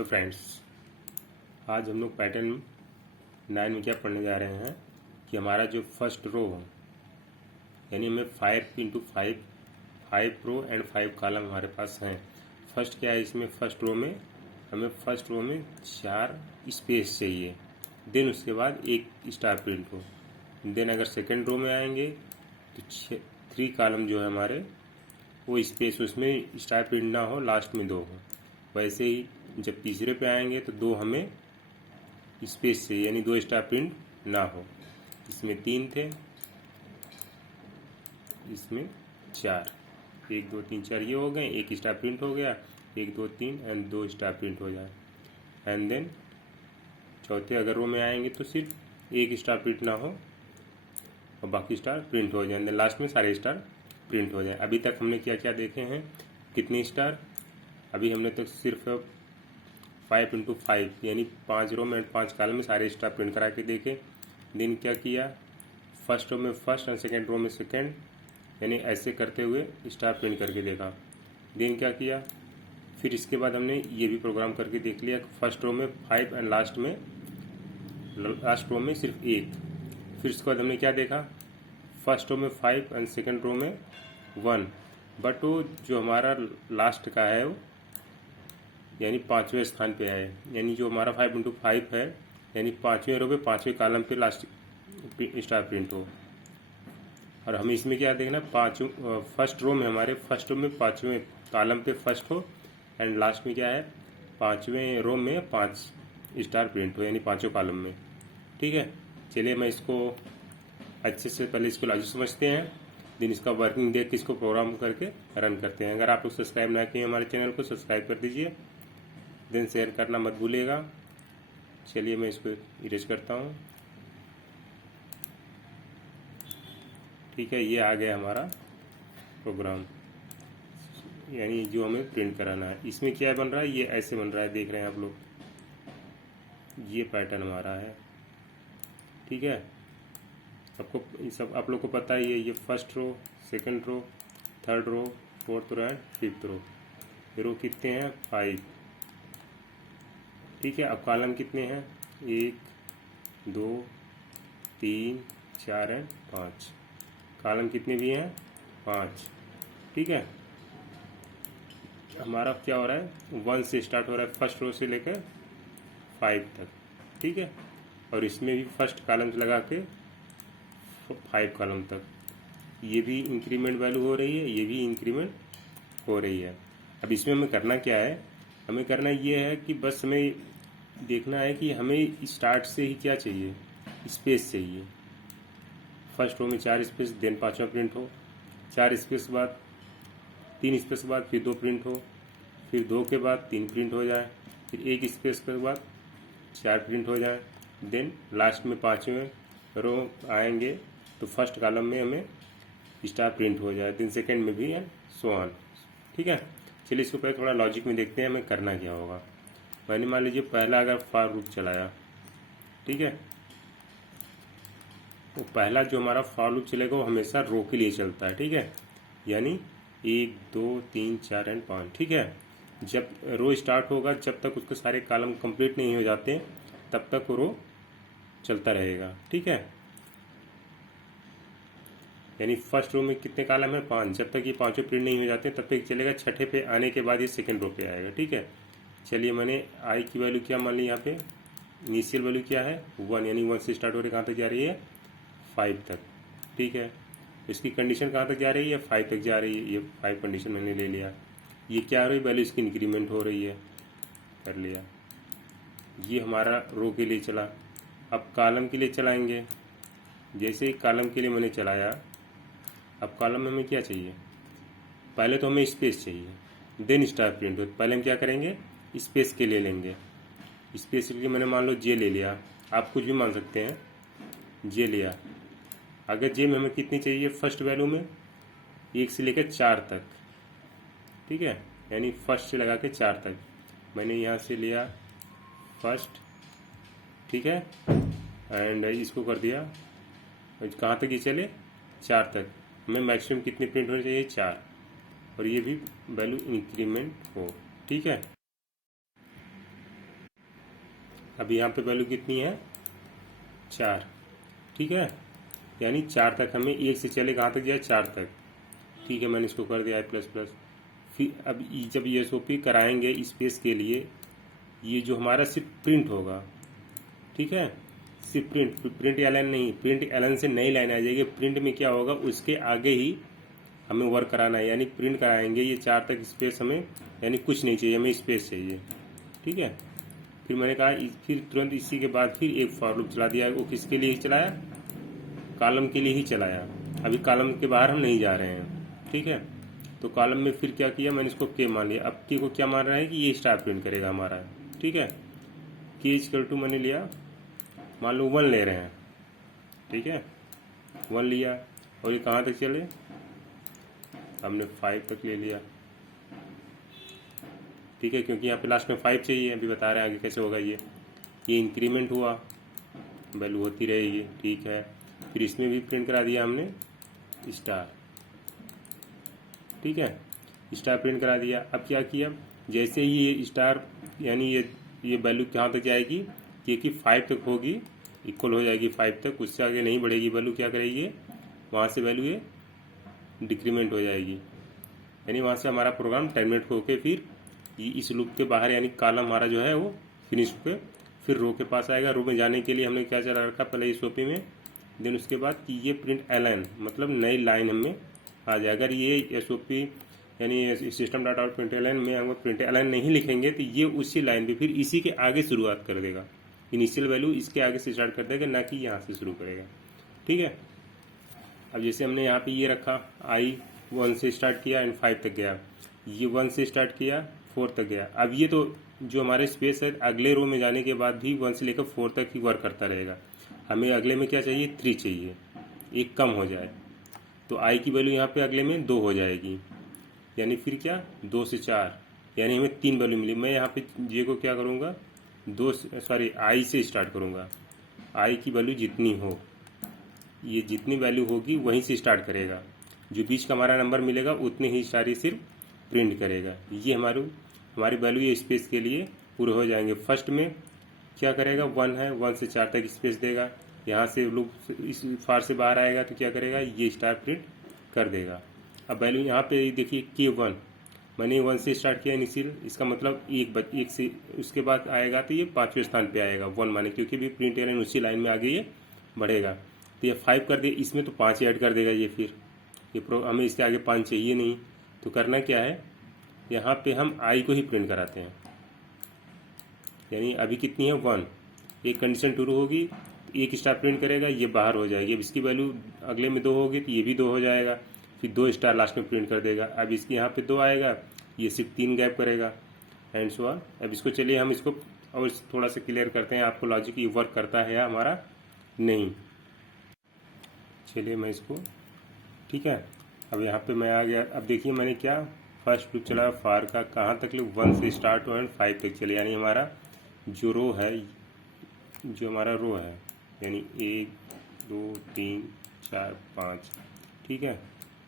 Hello friends, आज हम लोग पैटर्न 9 में क्या पढ़ने जा रहे हैं कि हमारा जो फर्स्ट रो हो, यानी हमें 5 रो एंड 5 कॉलम हमारे पास हैं। फर्स्ट क्या है, इसमें फर्स्ट रो में हमें 4 स्पेस चाहिए, देन उसके बाद एक स्टार प्रिंट हो। देन अगर सेकेंड रो में आएंगे तो 3 कॉलम जो है हमारे वो स्पेस, उसमें स्टार प्रिंट ना हो, लास्ट में 2 हो। वैसे ही जब तीसरे पे आएंगे तो 2 हमें स्पेस से, यानी 2 स्टार प्रिंट ना हो। इसमें 3 थे, इसमें 4, 1 2 3 4 ये हो गए, एक स्टार प्रिंट हो गया, 1 2 3 एंड 2 स्टार प्रिंट हो जाए। एंड देन चौथे अगर रो में आएंगे तो सिर्फ एक स्टार प्रिंट ना हो और बाकी स्टार प्रिंट हो जाए। देन लास्ट में सारे स्टार प्रिंट हो जाए। अभी तक हमने क्या क्या देखे हैं, कितने स्टार, अभी हमने तो सिर्फ 5 × 5 यानी 5 रो में 5 कॉलम में सारे स्टार प्रिंट करा के देखे। देन क्या किया, फर्स्ट रो में फर्स्ट एंड सेकेंड रो में सेकेंड, यानी ऐसे करते हुए स्टार प्रिंट करके देखा। देन क्या किया, फिर इसके बाद हमने ये भी प्रोग्राम करके देख लिया, फर्स्ट रो में 5 एंड लास्ट रो में सिर्फ 1। फिर इसके बाद हमने क्या देखा, फर्स्ट रो में 5 एंड सेकेंड रो में 1, बट वो जो हमारा लास्ट का है वो यानी 5वें स्थान पे आए, यानी जो हमारा 5 × 5 है, यानी 5वें रो पे 5वें कॉलम पे लास्ट स्टार प्रिंट हो। और हमें इसमें क्या देखना, फर्स्ट रो में हमारे फर्स्ट रो में 5वें कॉलम पे फर्स्ट हो एंड लास्ट में क्या है 5वें रो में 5 स्टार प्रिंट हो, यानी 5वें कॉलम में। ठीक है, चलिए मैं इसको अच्छे से पहले इसको लॉजिक समझते हैं, दिन इसका वर्किंग देख के इसको प्रोग्राम करके रन करते हैं। अगर आप लोग सब्सक्राइब ना किए हमारे चैनल को, सब्सक्राइब कर दीजिए, देन शेयर करना मत भूलिएगा। चलिए मैं इसको इरेज करता हूँ। ठीक है, ये आ गया हमारा प्रोग्राम, यानी जो हमें प्रिंट कराना है। इसमें क्या बन रहा है, ये ऐसे बन रहा है, देख रहे हैं आप लोग, ये पैटर्न हमारा है। ठीक है, सबको सब आप लोग को पता ही है, ये first row, second row, third row, fourth row and fifth row. Row कितने हैं, 5। ठीक है, अब कॉलम कितने हैं, 1 2 3 4 एंड 5। कॉलम कितने भी हैं, 5। ठीक है, हमारा क्या हो रहा है, 1 से स्टार्ट हो रहा है, फर्स्ट रो से लेकर 5 तक। ठीक है, और इसमें भी फर्स्ट कॉलम लगा के 5 कॉलम तक, ये भी इंक्रीमेंट वैल्यू हो रही है, ये भी इंक्रीमेंट हो रही है। अब इसमें हमें करना क्या है, हमें करना ये है कि बस हमें देखना है कि हमें स्टार्ट से ही क्या चाहिए, स्पेस चाहिए। फर्स्ट रो में 4 स्पेस, देन 5वां प्रिंट हो, 4 स्पेस के बाद 3 स्पेस के बाद फिर 2 प्रिंट हो, फिर 2 के बाद 3 प्रिंट हो जाए, फिर 1 स्पेस के बाद 4 प्रिंट हो जाए। देन लास्ट में 5वें रो आएंगे तो फर्स्ट कॉलम में हमें स्टार प्रिंट हो जाए, देन सेकेंड में भी एंड सो ऑन। ठीक है, चलिए इसको पहले थोड़ा लॉजिक में देखते हैं हमें करना क्या होगा। मैंने मान लीजिए पहला अगर फॉर लूप चलाया, ठीक है, वो पहला जो हमारा फॉर लूप चलेगा वो हमेशा रो के लिए चलता है। ठीक है, यानी 1 2 3 4 एंड 5। ठीक है, जब रो स्टार्ट होगा, जब तक उसके सारे कॉलम कंप्लीट नहीं हो जाते तब तक वो रो चलता रहेगा। ठीक है, यानी फर्स्ट रो में कितने कॉलम है, 5। जब तक ये 5 प्रिंट नहीं हो जाते तब तक चलेगा, छठे पे आने के बाद ये सेकेंड रो पे आएगा। ठीक है, चलिए मैंने आई की वैल्यू क्या मान ली, यहाँ पे इनिशियल वैल्यू क्या है, 1, यानी 1 से स्टार्ट हो रही, कहाँ तक जा रही है, 5 तक। ठीक है, इसकी कंडीशन कहाँ तक जा रही है, 5 तक जा रही है, ये 5 कंडीशन मैंने ले लिया। ये क्या हो रही है, वैल्यू इसकी इंक्रीमेंट हो रही है, कर लिया। ये हमारा रो के लिए चला। अब कॉलम के लिए चलाएंगे, जैसे ही कॉलम के लिए मैंने चलाया, अब कॉलम में हमें क्या चाहिए, पहले तो हमें स्पेस चाहिए, देन स्टार प्रिंट हो। पहले हम क्या करेंगे, स्पेस के लिए लेंगे। स्पेस के लिए मैंने मान लो जे ले लिया, आप कुछ भी मान सकते हैं, जे लिया। अगर जे में हमें कितनी चाहिए, फर्स्ट वैल्यू में 1 से लेकर 4 तक। ठीक है, यानी फर्स्ट से लगा के 4 तक मैंने यहाँ से लिया फर्स्ट। ठीक है, एंड इसको कर दिया, कहाँ तक ये चले, 4 तक। हमें मैक्सिमम कितने प्रिंट होने चाहिए, 4, और ये भी वैल्यू इंक्रीमेंट हो। ठीक है, अभी यहाँ पे वैल्यू कितनी है 4, ठीक है, यानी 4 तक हमें 1 से चले कहाँ तक जाए 4 तक, ठीक है। मैंने इसको कर दिया प्लस प्लस। फिर अब जब ये SOP कराएंगे स्पेस के लिए, ये जो हमारा सिर्फ प्रिंट होगा, ठीक है, सिर्फ प्रिंट एलन नहीं, प्रिंट एलन से नई लाइन आ जाएगी। प्रिंट में क्या होगा, उसके आगे ही हमें वर्क कराना है, यानी प्रिंट कराएंगे ये 4 तक स्पेस हमें, यानी कुछ नहीं चाहिए, हमें स्पेस चाहिए, ठीक है। फिर मैंने कहा फिर तुरंत इसी के बाद फिर एक फॉर लूप चला दिया। वो किसके लिए ही चलाया, कॉलम के लिए ही चलाया। अभी कॉलम के बाहर हम नहीं जा रहे हैं, ठीक है। तो कॉलम में फिर क्या किया, मैंने इसको के मान लिया। अब के को क्या मान रहा है कि ये स्टार प्रिंट करेगा हमारा, ठीक है। के इक्वल टू मैंने लिया, मान लो 1 ले रहे हैं, ठीक है, 1 लिया। और ये कहाँ तक चले, हमने 5 तक ले लिया, ठीक है, क्योंकि यहाँ पे लास्ट में 5 चाहिए। अभी बता रहे हैं आगे कैसे होगा। ये इंक्रीमेंट हुआ, वैल्यू होती रहेगी, ठीक है। फिर इसमें भी प्रिंट करा दिया हमने स्टार, ठीक है, स्टार प्रिंट करा दिया। अब क्या किया, जैसे ही ये स्टार यानी ये वैल्यू कहाँ तक जाएगी, कि 5 तक होगी, इक्वल हो जाएगी 5 तक, उससे आगे नहीं बढ़ेगी वैल्यू। क्या करेगी, वहाँ से वैल्यू ये डिक्रीमेंट हो जाएगी, यानी वहाँ से हमारा प्रोग्राम टर्मिनेट होके फिर इस लूप के बाहर, यानी कॉलम हमारा जो है वो फिनिश होकर फिर रो के पास आएगा। रो में जाने के लिए हमने क्या चला रखा पहले SOP में, देन उसके बाद कि ये प्रिंट एलन मतलब नई लाइन हमें आ जाए। अगर ये SOP यानी system dot out println में हम प्रिंट एलन नहीं लिखेंगे तो ये उसी लाइन पे फिर इसी के आगे शुरुआत कर देगा, इनिशियल वैल्यू इसके आगे से स्टार्ट कर देगा, ना कि यहाँ से शुरू करेगा, ठीक है। अब जैसे हमने यहाँ पे ये रखा, I 1 से स्टार्ट किया एंड 5 तक गया, ये 1 से स्टार्ट किया 4 तक गया। अब ये तो जो हमारे स्पेस है अगले रो में जाने के बाद भी 1 से लेकर 4 तक ही वर्क करता रहेगा। हमें अगले में क्या चाहिए, 3 चाहिए, एक कम हो जाए, तो I की वैल्यू यहाँ पे अगले में 2 हो जाएगी, यानी फिर क्या 2 से 4, यानी हमें 3 वैल्यू मिली। मैं यहाँ पे जे को क्या करूँगा, I से स्टार्ट करूँगा। I की वैल्यू जितनी हो, ये जितनी वैल्यू होगी वहीं से स्टार्ट करेगा, जो बीच का हमारा नंबर मिलेगा उतने ही स्टार ये सिर्फ प्रिंट करेगा। ये हमारी वैल्यू ये स्पेस के लिए पूरे हो जाएंगे। फर्स्ट में क्या करेगा, 1 है, 1 से 4 तक स्पेस देगा। यहाँ से लूप इस फार से बाहर आएगा तो क्या करेगा, ये स्टार प्रिंट कर देगा। अब वैल्यू यहाँ पे देखिए K1, मैंने 1 से स्टार्ट किया इनिशियल, इसका मतलब एक से उसके बाद आएगा तो ये 5वें स्थान पे आएगा 1 माने, क्योंकि भी प्रिंट एलन उसी लाइन में आगे ये बढ़ेगा। तो ये 5 कर दिया, इसमें तो 5 ऐड कर देगा ये। फिर ये हमें इसके आगे 5 चाहिए नहीं, तो करना क्या है, यहाँ पे हम I को ही प्रिंट कराते हैं, यानी अभी कितनी है 1, एक कंडीशन ट्रू होगी तो एक स्टार प्रिंट करेगा, ये बाहर हो जाएगी। अब इसकी वैल्यू अगले में 2 होगी तो ये भी 2 हो जाएगा, फिर 2 स्टार लास्ट में प्रिंट कर देगा। अब इसके यहाँ पे 2 आएगा, ये सिर्फ 3 गैप करेगा एंड सो ऑन। अब इसको चलिए हम इसको और थोड़ा सा क्लियर करते हैं, आपको लॉजिक ये वर्क करता है या हमारा नहीं। चलिए मैं इसको, ठीक है, अब यहाँ पे मैं आ गया। अब देखिए मैंने क्या फर्स्ट लूप चला फार का, कहाँ तक ले 1 से स्टार्ट हो एंड 5 तक चले, यानी हमारा जो रो है, यानी 1 2 3 4 5, ठीक है,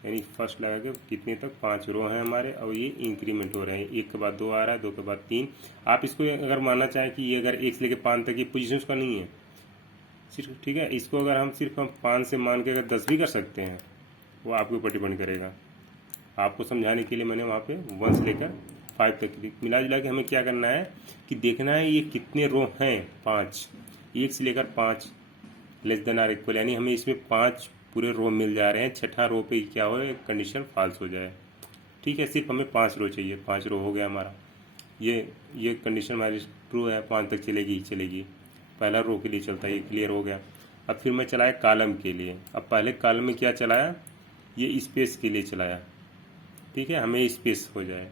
यानी फर्स्ट लगा के कितने तक 5 रो हैं हमारे, और ये इंक्रीमेंट हो रहे हैं, 1 के बाद 2 आ रहा है, 2 के बाद 3। आप इसको अगर मानना चाहें कि ये अगर 1 से लेकर 5 तक ये पोजिशन का नहीं है सिर्फ, ठीक है, इसको अगर हम सिर्फ 5 से मान के अगर 10 भी कर सकते हैं, वो आपके ऊपर डिपेंड करेगा। आपको समझाने के लिए मैंने वहाँ पे 1 से लेकर 5 तक मिला जुला के हमें क्या करना है कि देखना है ये कितने रो हैं, 5, 1 से लेकर 5 लेस देन आर इक्वल, यानी हमें इसमें 5 पूरे रो मिल जा रहे हैं। छठा रो पे क्या हो, कंडीशन फॉल्स हो जाए, ठीक है, सिर्फ हमें 5 रो चाहिए, 5 रो हो गया हमारा। ये कंडीशन हमारी ट्रू है, 5 तक चलेगी ही चलेगी, पहला रो के लिए चलता है, ये क्लियर हो गया। अब फिर मैं चलाया कॉलम के लिए। अब पहले कॉलम में क्या चलाया, ये स्पेस के लिए चलाया, ठीक है, हमें स्पेस हो जाए।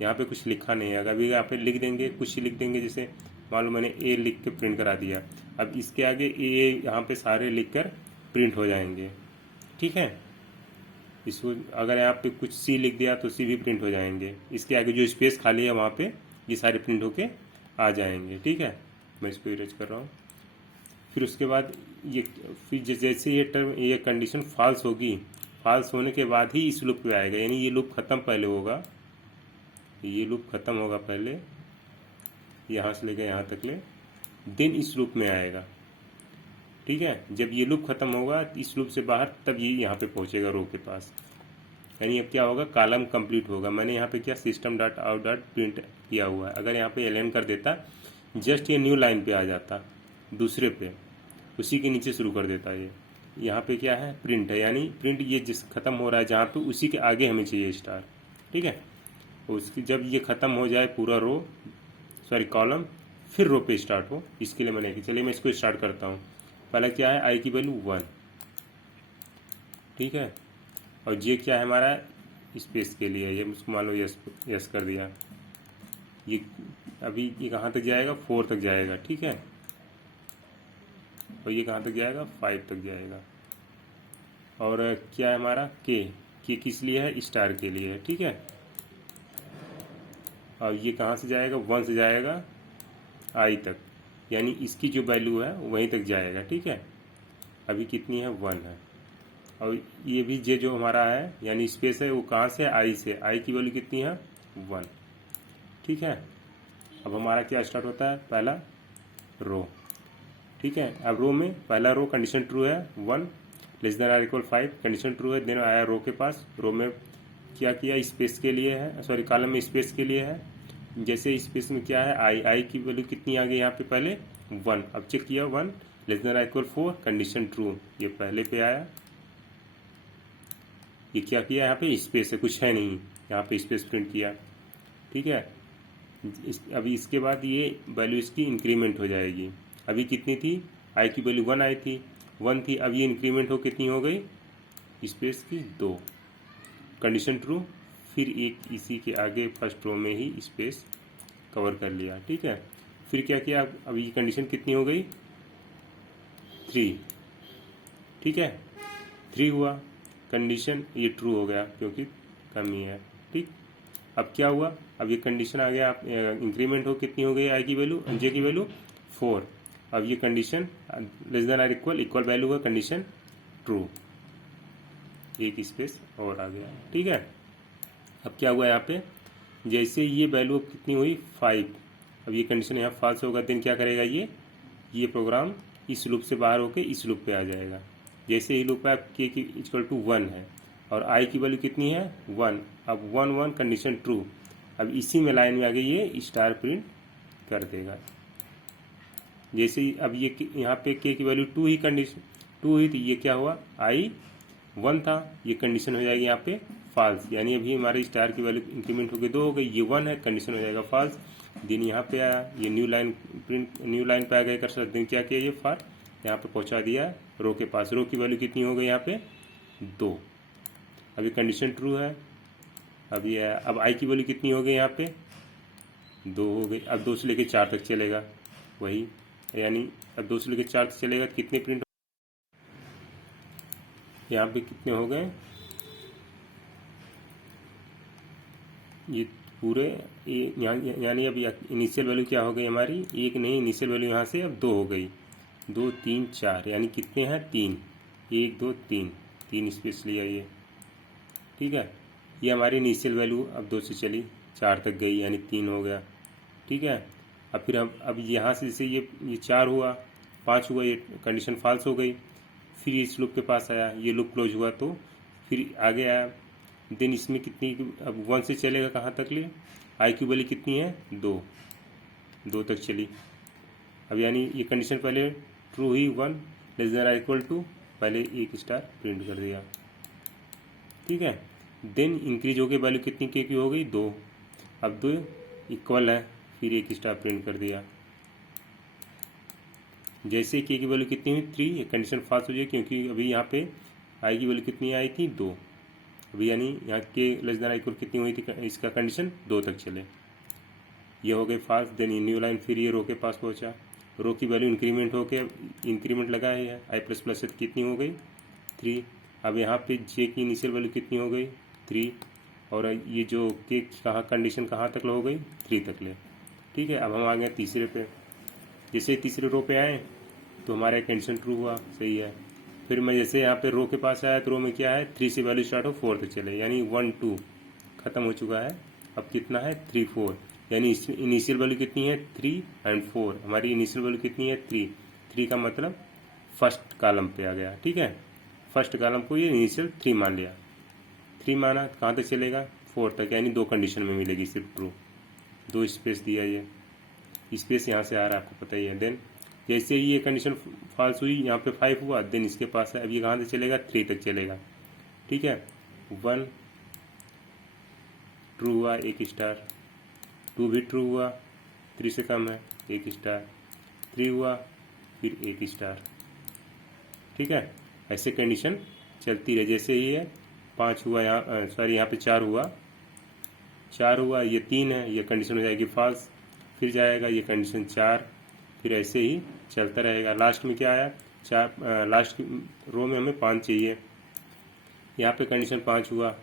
यहाँ पे कुछ लिखा नहीं है, अगर अभी यहाँ पे लिख देंगे, कुछ ही लिख देंगे, जैसे मान लो मैंने ए लिख के प्रिंट करा दिया, अब इसके आगे ए यहाँ पे सारे लिख कर प्रिंट हो जाएंगे, ठीक है। इसको अगर यहाँ पे कुछ सी लिख दिया तो सी भी प्रिंट हो जाएंगे, इसके आगे जो स्पेस खाली है वहाँ पे ये सारे प्रिंट होके आ जाएंगे, ठीक है। मैं इसको इरेज कर रहा हूँ। फिर उसके बाद ये फिर जैसे ये कंडीशन फॉल्स होगी, फॉल्स होने के बाद ही इस लूप पे आएगा, यानी ये लूप ख़त्म पहले होगा, ये लूप ख़त्म होगा पहले, यहाँ से लेकर यहाँ तक ले, देन इस लूप में आएगा। ठीक है, जब ये लूप खत्म होगा इस लूप से बाहर, तब ये यहाँ पे पहुँचेगा रो के पास। यानी अब क्या होगा, कॉलम कंप्लीट होगा। मैंने यहाँ पे क्या system dot out dot print किया हुआ है। अगर यहाँ पे एलएन कर देता, जस्ट ये न्यू लाइन पे आ जाता, दूसरे पे, उसी के नीचे शुरू कर देता। ये यहाँ पे क्या है, प्रिंट है, यानी प्रिंट ये जिस खत्म हो रहा है जहाँ पे, उसी के आगे हमें चाहिए स्टार। ठीक है, उसकी जब ये खत्म हो जाए पूरा रो, सॉरी कॉलम, फिर रो पे स्टार्ट हो, इसके लिए मैंने, चलिए मैं इसको स्टार्ट करता हूँ। पहला क्या है, आई की वैल्यू 1। ठीक है, और जे क्या है हमारा, स्पेस के लिए, ये उसको मान लो यस यस कर दिया। ये अभी ये कहाँ तक जाएगा, 4 तक जाएगा। ठीक है, और ये कहाँ तक जाएगा, 5 तक जाएगा। और क्या है हमारा, के किस लिए है, स्टार के लिए है। ठीक है, और ये कहाँ से जाएगा, 1 से जाएगा आई तक, यानी इसकी जो वैल्यू है वहीं तक जाएगा। ठीक है, अभी कितनी है, 1 है। और ये भी जे जो हमारा है यानी स्पेस है, वो कहाँ से, आई से। आई की वैल्यू कितनी है, 1। ठीक है, अब हमारा क्या स्टार्ट होता है, पहला रो। ठीक है, अब रो में पहला रो कंडीशन ट्रू है, 1 less than or equal 5, condition true है। देन आया रो के पास, रो में क्या किया, स्पेस के लिए है, सॉरी कॉलम में स्पेस के लिए है। जैसे स्पेस में क्या है, आई की वैल्यू कितनी आ गई यहाँ पे, पहले 1। अब चेक किया, 1 less than or equal 4, condition true, ये पहले पे आया। ये क्या किया, यहाँ पे स्पेस है, कुछ है नहीं, यहाँ पे स्पेस प्रिंट किया। ठीक है, अभी इसके बाद ये वैल्यू इसकी इंक्रीमेंट हो जाएगी। अभी कितनी थी, आई की वैल्यू 1 आई थी, 1 थी, अब ये इंक्रीमेंट हो कितनी हो गई, स्पेस की 2, कंडीशन ट्रू, फिर एक इसी के आगे फर्स्ट रो में ही स्पेस कवर कर लिया। ठीक है, फिर क्या किया, अब ये कंडीशन कितनी हो गई, 3। ठीक है, 3 हुआ, कंडीशन ये ट्रू हो गया क्योंकि कमी है। ठीक, अब क्या हुआ, अब ये कंडीशन आ गया, इंक्रीमेंट हो कितनी हो गई, आई की वैल्यू, जे की वैल्यू 4। अब ये condition less than or equal value हुआ, कंडीशन ट्रू, एक स्पेस और आ गया। ठीक है, अब क्या हुआ यहाँ पे, जैसे ये वैल्यू कितनी हुई, 5। अब ये कंडीशन यहाँ फॉल्स होगा, देन क्या करेगा, ये प्रोग्राम इस लूप से बाहर होकर इस लूप पे आ जाएगा। जैसे ही लूप पे के की इक्वल टू 1 है और आई की वैल्यू कितनी है, 1। अब 1 1 कंडीशन ट्रू, अब इसी में लाइन में आगे ये स्टार प्रिंट कर देगा। जैसे ही अब ये यहाँ पे के की वैल्यू 2 ही, कंडीशन 2 हुई, तो ये क्या हुआ, आई 1 था, ये कंडीशन हो जाएगी यहाँ पे फॉल्स, यानी अभी हमारे स्टार की वैल्यू इंक्रीमेंट हो गई 2 हो गई, ये 1 है, कंडीशन हो जाएगा फॉल्स। दिन यहाँ पे आया, ये new line print, new line पे आ गए कर सकते, दिन क्या किया, ये फॉर यहाँ पे पहुँचा दिया रो के पास। रो की वैल्यू कितनी हो गई यहाँ पे, 2। अभी कंडीशन ट्रू है, अब ये अब आई की वैल्यू कितनी हो गई यहाँ पे, 2 हो गई। अब 2 से लेके 4 तक चलेगा वही, यानी अब 2 से लेके 4 तक चलेगा, कितने प्रिंट यहाँ पे कितने हो गए, ये पूरे यानी अब इनिशियल वैल्यू क्या हो गई हमारी, 1 नहीं, इनिशियल वैल्यू यहाँ से अब 2 हो गई, 2 3 4, यानी कितने हैं, 3, 1 2 3, 3 स्पेस लिया ये। ठीक है, ये हमारी इनिशियल वैल्यू अब 2 से चली 4 तक गई, यानी 3 हो गया। ठीक है, अब फिर हम अब यहाँ से जैसे ये 4 हुआ, 5 हुआ, ये कंडीशन फॉल्स हो गई, फिर इस लूप के पास आया, ये लूप क्लोज हुआ, तो फिर आगे आया। देन इसमें कितनी, अब 1 से चलेगा कहाँ तक ले, आई की वैल्यू कितनी है, 2 तक चली। अब यानी ये कंडीशन पहले ट्रू हुई, 1 less than or equal two, पहले एक स्टार प्रिंट कर दिया। ठीक है, देन इंक्रीज हो गई वैल्यू कितनी के की हो गई, 2। अब 2 इक्वल है, फिर एक स्टार प्रिंट कर दिया। जैसे के की वैल्यू कितनी हुई, 3, ये कंडीशन फॉल्स हो जाए क्योंकि अभी यहाँ पे आई की वैल्यू कितनी आई थी, 2। अभी यानी यहाँ के लेस देन इक्वल कितनी हुई थी, इसका कंडीशन 2 तक चले, ये हो गई फॉल्स। देन न्यू लाइन, फिर ये रो के पास पहुँचा, रो की वैल्यू इंक्रीमेंट हो के इंक्रीमेंट लगा है, आई प्लस प्लस से कितनी हो गई, 3। अब यहाँ पे जे की इनिशियल वैल्यू कितनी हो गई, 3, और ये जो के कहाँ कंडीशन कहाँ तक हो गई, 3 तक ले। ठीक है, अब हम आ गए तीसरे पे। जैसे तीसरे रो पे आए तो हमारा कंडीशन ट्रू हुआ, सही है। फिर मैं जैसे यहाँ पे रो के पास आया तो रो में क्या है, 3 से वैल्यू स्टार्ट हो 4 तक चले, यानी 1 2 खत्म हो चुका है। अब कितना है, 3 4, यानी इनिशियल वैल्यू कितनी है 3 एंड 4, हमारी इनिशियल वैल्यू कितनी है 3 का मतलब फर्स्ट कॉलम पे आ गया। ठीक है, फर्स्ट कॉलम को ये इनिशियल 3 मान लिया, 3 माना कहाँ तक चलेगा 4 तक, यानी 2 कंडीशन में मिलेगी सिर्फ ट्रू, 2 स्पेस दिया, ये स्पेस यहाँ से आ रहा है आपको पता ही है। देन जैसे ही ये कंडीशन फॉल्स हुई यहाँ पे 5 हुआ, देन इसके पास है, अब ये कहाँ से चलेगा 3 तक चलेगा। ठीक है, 1 ट्रू हुआ 1 स्टार, 2 भी ट्रू हुआ 3 से कम है 1 स्टार, 3 हुआ फिर 1 स्टार। ठीक है, ऐसे कंडीशन चलती रहे। जैसे ही है 5 हुआ यहाँ, सॉरी यहाँ पे 4 हुआ, ये 3 है, ये कंडीशन हो जाएगी फॉल्स, फिर जाएगा ये कंडीशन 4, फिर ऐसे ही चलता रहेगा। लास्ट में क्या आया 4, लास्ट की रो में हमें 5 चाहिए, यहाँ पे कंडीशन 5 हुआ।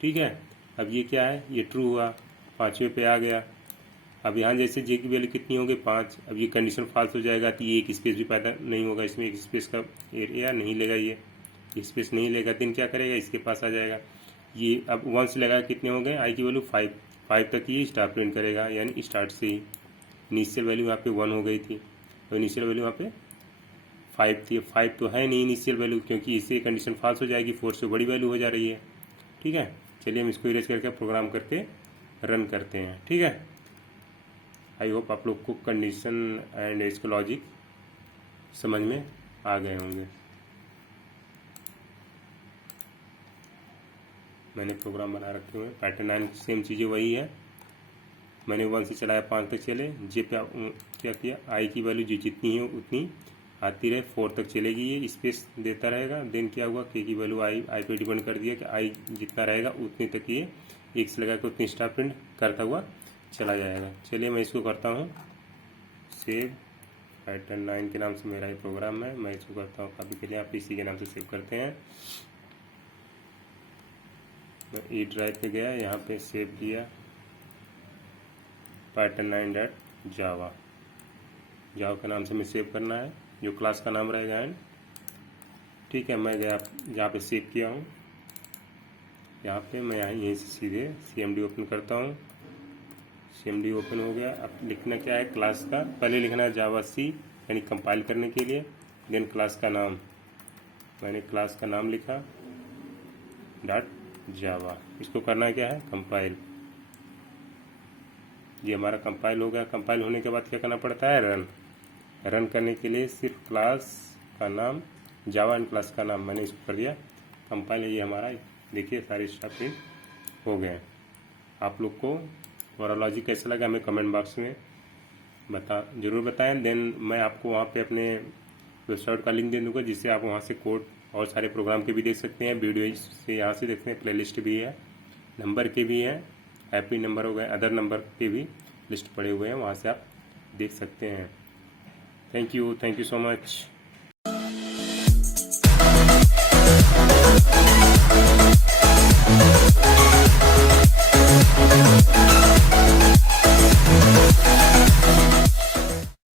ठीक है, अब ये क्या है, ये ट्रू हुआ, 5वें पे आ गया। अब यहाँ जैसे जे की वैल्यू कितनी होगी 5, अब ये कंडीशन फॉल्स हो जाएगा तो ये एक स्पेस भी पैदा नहीं होगा, इसमें एक स्पेस का एरिया नहीं लेगा, ये स्पेस नहीं लेगा, दिन क्या करेगा इसके पास आ जाएगा। ये अब 1 से लगा कितने हो गए, आई की वैल्यू 5 तक ये स्टार प्रिंट करेगा, यानी स्टार्ट से ही इनिशियल वैल्यू यहाँ पे 1 हो गई थी, तो इनिशियल वैल्यू यहाँ पे 5 थी। 5 तो है नहीं इनिशियल वैल्यू, क्योंकि इससे कंडीशन फॉल्स हो जाएगी, 4 से बड़ी वैल्यू हो जा रही है। ठीक है, चलिए हम इसको इरेज करके प्रोग्राम करके रन करते हैं। ठीक है, आई होप आप लोग को कंडीशन एंड इसका लॉजिक समझ में आ गए होंगे। मैंने प्रोग्राम बना रखे हुए हैं, पैटर्न 9 सेम चीज़ें वही है, मैंने 1 से चलाया 5 तक चले, जे पे क्या किया आई की वैल्यू जो जितनी है उतनी आती रहे, 4 तक चलेगी, ये स्पेस देता रहेगा। देन क्या हुआ के की वैल्यू आई पे डिपेंड कर दिया कि आई जितना रहेगा उतनी तक ये 1 से लगा के उतनी स्टार प्रिंट करता हुआ चला जाएगा। चलिए मैं इसको करता हूँ सेव, पैटर्न 9 के नाम से मेरा ये प्रोग्राम है, मैं इसको करता हूँ कॉपी के लिए, आप इसी के नाम से सेव करते हैं। मैं ई ड्राइव पे गया, यहाँ पे सेव किया पैटर्न 9.java, जावा के नाम से मैं सेव करना है, जो क्लास का नाम रहेगा एंड। ठीक है, मैं गया जहाँ पे सेव किया हूँ, यहाँ पे मैं यहीं से सीधे CMD ओपन करता हूँ, CMD ओपन हो गया। अब लिखना क्या है क्लास का, पहले लिखना है जावा सी, यानी कंपाइल करने के लिए, देन क्लास का नाम, मैंने क्लास का नाम लिखा .java, इसको करना क्या है कंपाइल। ये हमारा कंपाइल हो गया। कंपाइल होने के बाद क्या करना पड़ता है रन करने के लिए सिर्फ क्लास का नाम, जावा एंड क्लास का नाम, मैंने इसको कर दिया कंपाइल। ये हमारा देखिए सारे स्टाफ प्रिंट हो गए। आप लोग को हमारा लॉजिक कैसा लगा हमें कमेंट बॉक्स में ज़रूर बताएं। देन मैं आपको वहाँ पे अपने वेबसाइट का लिंक दे दूँगा, जिससे आप वहाँ से कोड और सारे प्रोग्राम के भी देख सकते हैं, वीडियो से यहाँ से देखते हैं, प्लेलिस्ट भी है, नंबर के भी हैं, हैप्पी नंबर हो गए, अदर नंबर के भी लिस्ट पड़े हुए हैं, वहाँ से आप देख सकते हैं। Thank you so much.